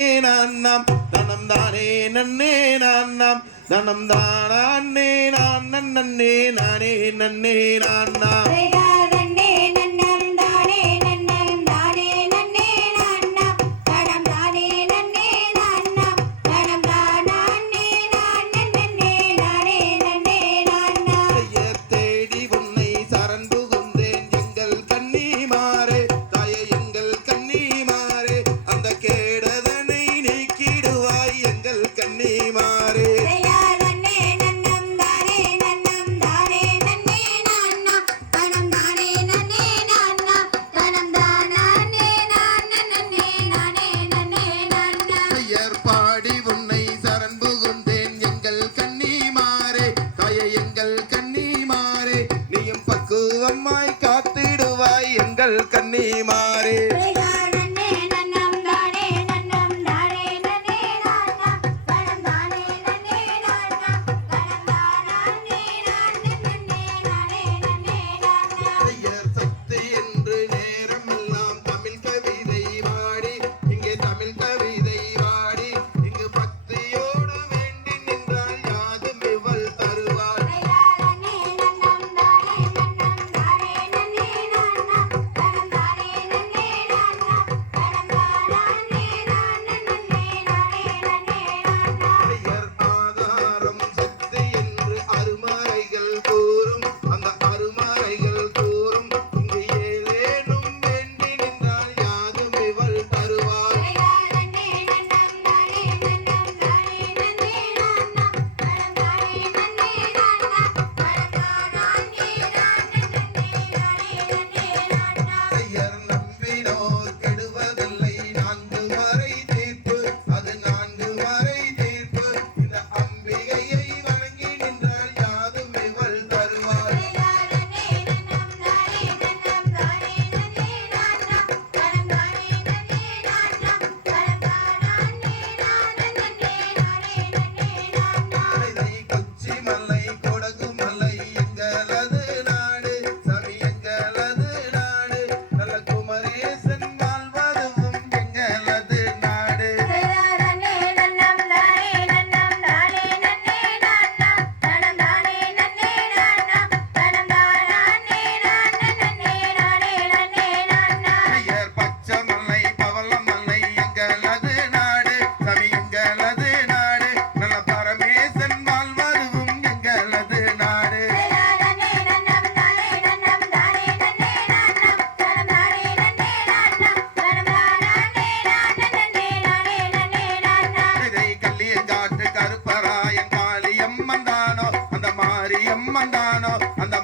நாம் தனம் தானே நன்னே நான் நாம் தனம் தானே நான். நன்னே நானே நன்னே நான் கண்கள் கண்ணி மாறே Pero I'm and the